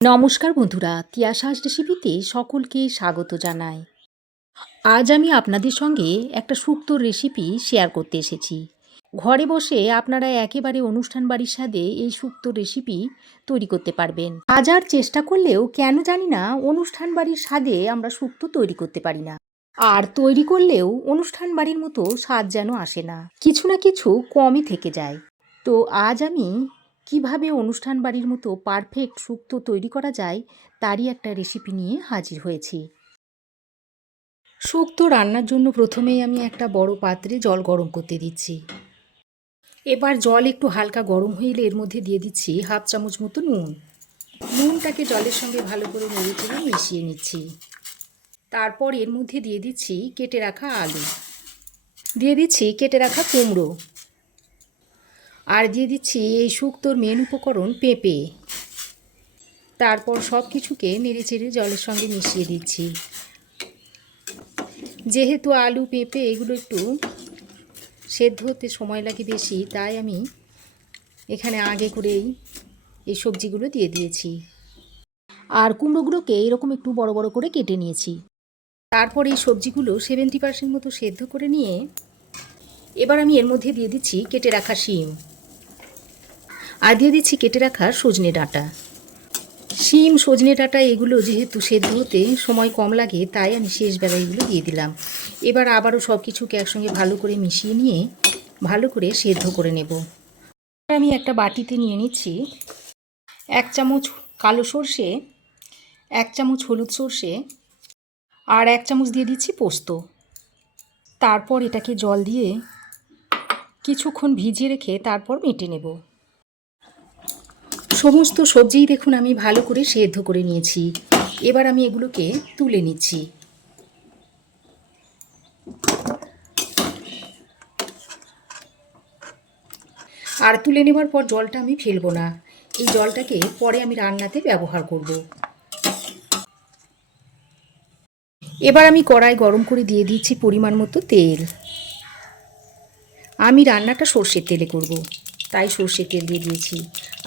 নমস্কার বন্ধুরা, তিয়াশাস রেসিপিতে সকলকে স্বাগত জানাই। আজ আমি আপনাদের সঙ্গে একটা শুক্তোর রেসিপি শেয়ার করতে এসেছি। ঘরে বসে আপনারা একেবারে অনুষ্ঠান বাড়ির স্বাদে এই শুক্তোর রেসিপি তৈরি করতে পারবেন। হাজার চেষ্টা করলেও কেন জানি না অনুষ্ঠান বাড়ির স্বাদে আমরা শুক্তো তৈরি করতে পারি না। আর তৈরি করলেও অনুষ্ঠান বাড়ির মতো স্বাদ যেন আসে না, কিছু না কিছু কমই থেকে যায়। তো আজ আমি কিভাবে অনুষ্ঠান বাড়ির মতো পারফেক্ট শুক্তো তৈরি করা যায় তারই একটা রেসিপি নিয়ে হাজির হয়েছি। শুক্তো রান্নার জন্য প্রথমেই আমি একটা বড় পাত্রে জল গরম করতে দিচ্ছি। এবার জল একটু হালকা গরম হইলে এর মধ্যে দিয়ে দিচ্ছি হাফ চামচ মতো নুন। নুনটাকে জলের সঙ্গে ভালো করে নেড়ে চেড়ে মিশিয়ে নিচ্ছি। তারপর এর মধ্যে দিয়ে দিচ্ছি কেটে রাখা আলু, দিয়ে দিচ্ছি কেটে রাখা কুমড়ো, আর দিয়ে দিচ্ছি এই শুক্তোর মেন উপকরণ পেঁপে। তারপর সব কিছুকে নেড়ে চেড়ে জলের সঙ্গে মিশিয়ে দিচ্ছি। যেহেতু আলু পেঁপে এগুলো একটু সেদ্ধ হতে সময় লাগে বেশি, তাই আমি এখানে আগে করেই এই সবজিগুলো দিয়ে দিয়েছি। আর কুমড়োগুলোকে এরকম একটু বড় বড় করে কেটে নিয়েছি। তারপর এই সবজিগুলো 70% মতো সেদ্ধ করে নিয়ে এবার আমি এর মধ্যে দিয়ে দিচ্ছি কেটে রাখা শিম, আর দিয়ে দিচ্ছি কেটে রাখা সজনে ডাঁটা। শিম সজনে ডাঁটা এগুলো যেহেতু সেদ্ধ হতে সময় কম লাগে, তাই আমি শেষবেলায় এগুলো দিয়ে দিলাম। এবার আবারও সব কিছুকে একসঙ্গে ভালো করে মিশিয়ে নিয়ে ভালো করে সেদ্ধ করে নেব। আমি একটা বাটিতে নিয়ে নিচ্ছি 1 চামচ কালো সর্ষে, 1 চামচ হলুদ সর্ষে, আর 1 চামচ দিয়ে দিচ্ছি পোস্ত। তারপর এটাকে জল দিয়ে কিছুক্ষণ ভিজিয়ে রেখে তারপর মেটে নেব। সমস্ত সবজিই দেখুন আমি ভালো করে সেদ্ধ করে নিয়েছি। এবার আমি এগুলোকে তুলে নিচ্ছি। আর তুলে নেবার পর জলটা আমি ফেলবো না, এই জলটাকে পরে আমি রান্নাতে ব্যবহার করব। এবার আমি কড়াই গরম করে দিয়ে দিচ্ছি পরিমাণ মতো তেল। আমি রান্নাটা সর্ষের তেলে করব, তাই সর্ষের তেল দিয়ে দিয়েছি।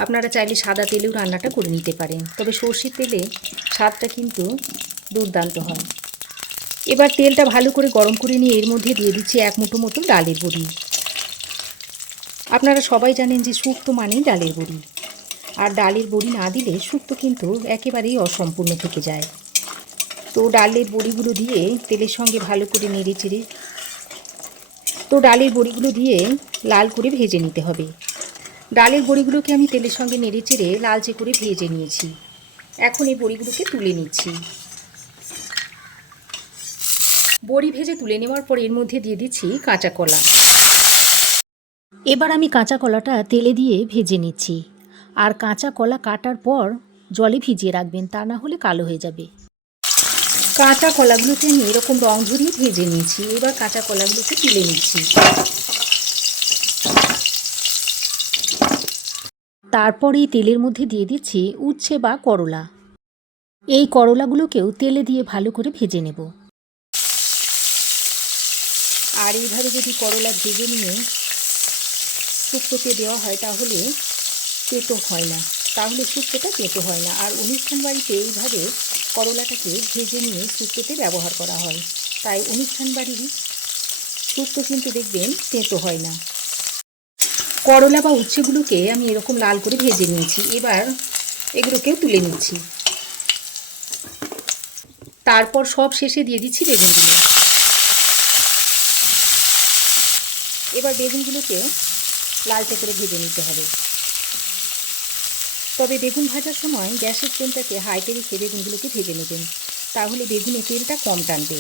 আপনারা চাইলে সাদা তেলেও রান্নাটা করে নিতে পারেন, তবে সর্ষের তেলে স্বাদটা কিন্তু দুর্দান্ত হয়। এবার তেলটা ভালো করে গরম করে নিয়ে এর মধ্যে দিয়ে দিচ্ছি 1 মুঠো মতো ডালের বড়ি। আপনারা সবাই জানেন যে শুক্তো মানেই ডালের বড়ি, আর ডালের বড়ি না দিলে শুক্তো কিন্তু একেবারেই অসম্পূর্ণ থেকে যায়। তো ডালের বড়িগুলো দিয়ে তেলের সঙ্গে ভালো করে নেড়ে চেড়ে ডালের বড়িগুলো দিয়ে লাল করে ভেজে নিতে হবে। ডালের বড়িগুলোকে আমি তেলের সঙ্গে নেড়ে চেড়ে লালচে করে ভেজে নিয়েছি। এখন এই বড়িগুলোকে তুলে নিচ্ছি। বড়ি ভেজে তুলে নেওয়ার পর এর মধ্যে দিয়ে দিচ্ছি কাঁচা কলা। এবার আমি কাঁচা কলাটা তেলে দিয়ে ভেজে নিচ্ছি। আর কাঁচা কলা কাটার পর জলে ভিজিয়ে রাখবেন, তা না হলে কালো হয়ে যাবে। কাঁচা কলাগুলোকে আমি এরকম রং ধরিয়ে ভেজে নিয়েছি। এবার কাঁচা কলাগুলোকে তুলে নিচ্ছি। তারপর এই তেলের মধ্যে দিয়ে দিচ্ছি উচ্ছে বা করলা। এই করলাগুলোকেও তেলে দিয়ে ভালো করে ভেজে নেব। আর এইভাবে যদি করলা ভেজে নিয়ে শুক্তোতে দেওয়া হয় তাহলে তেতো হয় না, তাহলে শুক্তোটা তেতো হয় না। আর অনুষ্ঠান বাড়িতে এইভাবে করলাটাকে ভেজে নিয়ে শুক্তোতে ব্যবহার করা হয়, তাই অনুষ্ঠান বাড়ির শুক্তো কিন্তু দেখবেন তেতো হয় না। করলা বা উচ্ছেগুলোকে আমি এরকম লাল করে ভেজে নিয়েছি। এবার এগুলোকেও তুলে নিচ্ছি। তারপর সব শেষে দিয়ে দিচ্ছি বেগুনগুলো। এবার বেগুনগুলোকে লালচে করে ভেজে নিতে হবে। তবে বেগুন ভাজার সময় গ্যাসের ফ্লেমটাকে হাইতে রেখে বেগুনগুলোকে ভেজে নেবেন, তাহলে বেগুনে তেলটা কম টানবে।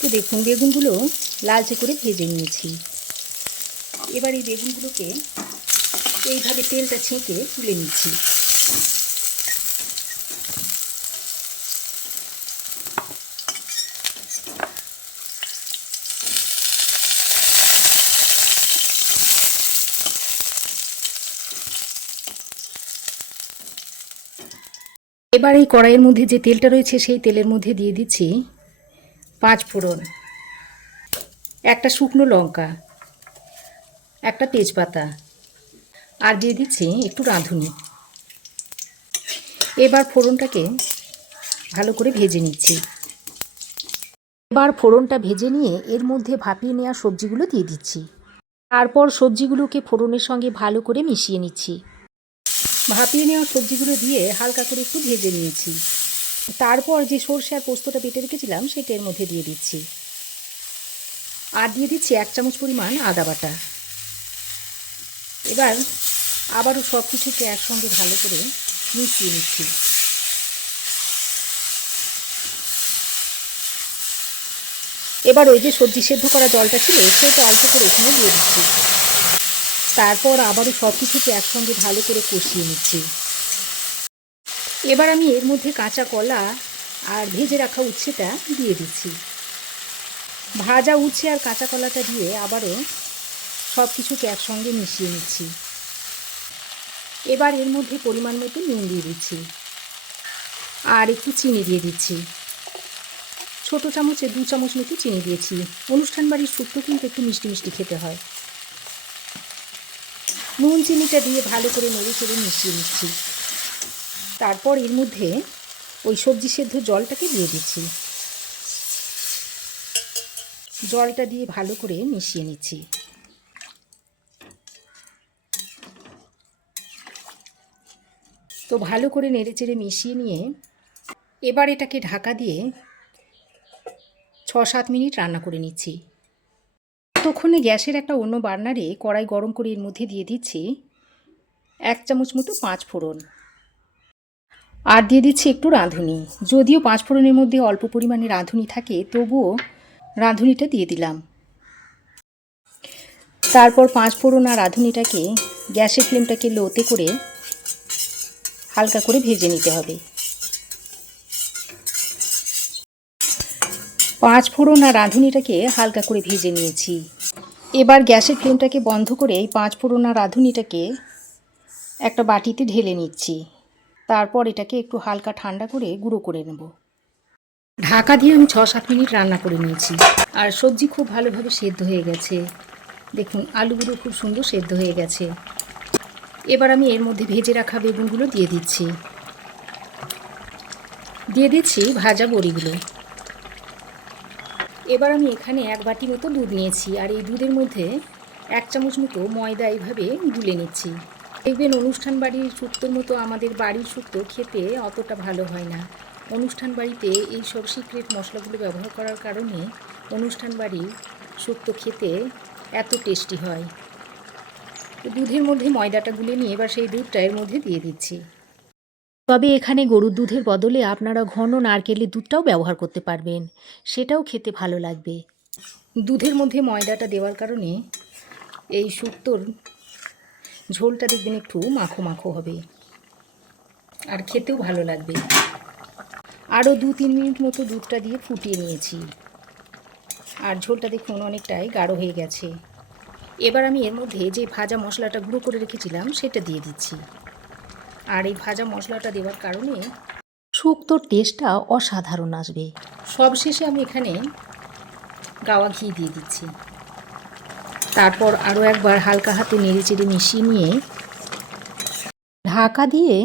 তো দেখুন বেগুনগুলো লালচে করে ভেজে নিয়েছি। এবার এই বেগুনগুলোকে এইভাবে তেলটা ছেঁকে তুলে নিচ্ছি। এবার এই কড়াইয়ের মধ্যে যে তেলটা রয়েছে সেই তেলের মধ্যে দিয়ে দিচ্ছি 5 ফোড়ন, একটা শুকনো লঙ্কা, একটা তেজপাতা, আর দিয়ে দিচ্ছি একটু রাঁধুনি। এবার ফোড়নটাকে ভালো করে ভেজে নিচ্ছি। এবার ফোড়নটা ভেজে নিয়ে এর মধ্যে ভাপিয়ে নেওয়া সবজিগুলো দিয়ে দিচ্ছি। তারপর সবজিগুলোকে ফোড়নের সঙ্গে ভালো করে মিশিয়ে নিচ্ছি। ভাপিয়ে নেওয়া সবজিগুলো দিয়ে হালকা করে একটু ভেজে নিয়েছি। তারপর যে সরষে আর পোস্তটা বেটে রেখেছিলাম সেটা এর মধ্যে দিয়ে দিচ্ছি। আর দিয়ে দিচ্ছি 1 চামচ পরিমাণ আদা বাটা। এবার আবারও সব কিছুকে একসঙ্গে ভালো করে মিশিয়ে নিচ্ছি। এবার ওই যে সবজি সেদ্ধ করা জলটা ছিল সেটা অল্প করে এখানে দিয়ে দিচ্ছি। তারপর আবারও সব কিছুকে একসঙ্গে ভালো করে কষিয়ে নিচ্ছি। এবার আমি এর মধ্যে কাঁচা কলা আর ভেজে রাখা উচ্ছেটা দিয়ে দিচ্ছি। ভাজা উচ্ছে আর কাঁচা কলাটা দিয়ে আবারও সব কিছুকে একসঙ্গে মিশিয়ে নিচ্ছি। এবার এর মধ্যে পরিমাণ মতো নুন দিয়ে দিচ্ছি আর একটু চিনি দিয়ে দিচ্ছি। ছোট চামচে 2 চামচ মতো চিনি দিয়েছি। অনুষ্ঠান বাড়ির শুক্তো কিন্তু একটু মিষ্টি মিষ্টি খেতে হয়। নুন চিনিটা দিয়ে ভালো করে নেড়ে চেড়ে মিশিয়ে নিচ্ছি। তারপর এর মধ্যে ওই সবজি সেদ্ধ জলটাকে দিয়ে দিচ্ছি। জলটা দিয়ে ভালো করে মিশিয়ে নিচ্ছি। তো ভালো করে নেড়ে চেড়ে মিশিয়ে নিয়ে এবার এটাকে ঢাকা দিয়ে 6-7 মিনিট রান্না করে নিচ্ছি। ততক্ষণে গ্যাসের একটা অন্য বার্নারে কড়াই গরম করে এর মধ্যে দিয়ে দিচ্ছি 1 চামচ মতো 5 ফোড়ন আর দিয়ে দিচ্ছি একটু রাঁধুনি। যদিও 5 ফোড়নের মধ্যে অল্প পরিমাণে রাঁধুনি থাকে তবুও রাঁধুনিটা দিয়ে দিলাম। তারপর 5 ফোড়ন আর রাঁধুনিটাকে গ্যাসের ফ্লেমটাকে লোতে করে হালকা করে ভেজে নিতে হবে। 5 ফোড়ন আর রাঁধুনিটাকে হালকা করে ভেজে নিয়েছি। এবার গ্যাসের ফ্লেমটাকে বন্ধ করে এই 5 ফোড়ন আর রাঁধুনিটাকে একটা বাটিতে ঢেলে নিচ্ছি। তারপর এটাকে একটু হালকা ঠান্ডা করে গুঁড়ো করে নেব। ঢাকা দিয়ে আমি 6-7 মিনিট রান্না করে নিয়েছি আর সবজি খুব ভালোভাবে সেদ্ধ হয়ে গেছে। দেখুন আলুগুলো খুব সুন্দর সেদ্ধ হয়ে গেছে। এবার আমি এর মধ্যে ভেজে রাখা বেগুনগুলো দিয়ে দিচ্ছি ভাজা বড়িগুলো। এবার আমি এখানে 1 বাটি মতো দুধ নিয়েছি আর এই দুধের মধ্যে 1 চামচ মতো ময়দা এইভাবে গুলে নিচ্ছি। দেখবেন অনুষ্ঠান বাড়ির শুক্তোর মতো আমাদের বাড়ির শুক্তো খেতে অতটা ভালো হয় না। অনুষ্ঠান বাড়িতে এই সব সিক্রেট মশলাগুলো ব্যবহার করার কারণে অনুষ্ঠান বাড়ির শুক্তো খেতে এত টেস্টি হয়। দুধের মধ্যে ময়দাটা গুলে নিয়ে এবার সেই দুধটা এর মধ্যে দিয়ে দিচ্ছি। তবে এখানে গরুর দুধের বদলে আপনারা ঘন নারকেলের দুধটাও ব্যবহার করতে পারবেন, সেটাও খেতে ভালো লাগবে। দুধের মধ্যে ময়দাটা দেওয়ার কারণে এই শুক্তোর ঝোলটা দেখবেন একটু মাখো মাখো হবে আর খেতেও ভালো লাগবে। আরও 2-3 মিনিট মতো দুধটা দিয়ে ফুটিয়ে নিয়েছি আর ঝোলটা দেখুন অনেকটাই গাঢ় হয়ে গেছে। এবার আমি এর মধ্যে যে ভাজা মশলাটা গুঁড়ো করে রেখেছিলাম সেটা দিয়ে দিচ্ছি। আর এই ভাজা মশলাটা দেওয়ার কারণে শুক্তোর টেস্টটা অসাধারণ আসবে। সবশেষে আমি এখানে গাওয়া ঘি দিয়ে দিচ্ছি। তারপর আরও একবার হালকা হাতে নেড়ে চেড়ে মিশিয়ে নিয়ে ঢাকা দিয়ে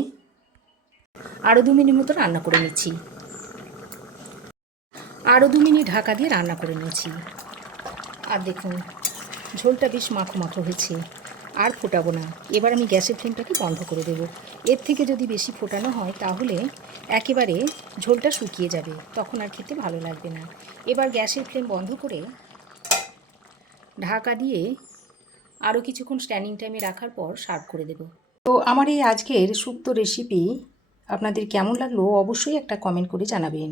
আরও 2 মিনিট মতো রান্না করে নিচ্ছি। আরও 2 মিনিট ঢাকা দিয়ে রান্না করে নিয়েছি। আর দেখুন ঝোলটা বেশ মাখো মাখো হয়েছে। আর ফোটাবো না। এবার আমি গ্যাসের ফ্লেমটাকে বন্ধ করে দেব। এর থেকে যদি বেশি ফোটানো হয় তাহলে একেবারে ঝোলটা শুকিয়ে যাবে, তখন আর খেতে ভালো লাগবে না। এবার গ্যাসের ফ্লেম বন্ধ করে ঢাকা দিয়ে আরও কিছুক্ষণ স্ট্যান্ডিং টাইমে রাখার পর সার্ভ করে দেব। তো আমার এই আজকের শুক্তো রেসিপি আপনাদের কেমন লাগলো অবশ্যই একটা কমেন্ট করে জানাবেন।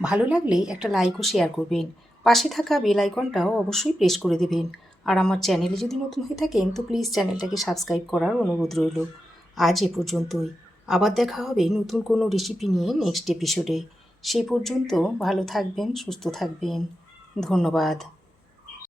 ভালো লাগলে একটা লাইক ও শেয়ার করবেন। পাশে থাকা বেল আইকনটাও অবশ্যই প্রেস করে দেবেন। আর আমার চ্যানেলে যদি নতুন হয়ে থাকেন তো প্লিজ চ্যানেলটাকে সাবস্ক্রাইব করার অনুরোধ রইল। আজ এ পর্যন্তই। আবার দেখা হবে নতুন কোনো রেসিপি নিয়ে নেক্সট এপিসোডে। সেই পর্যন্ত ভালো থাকবেন, সুস্থ থাকবেন। ধন্যবাদ।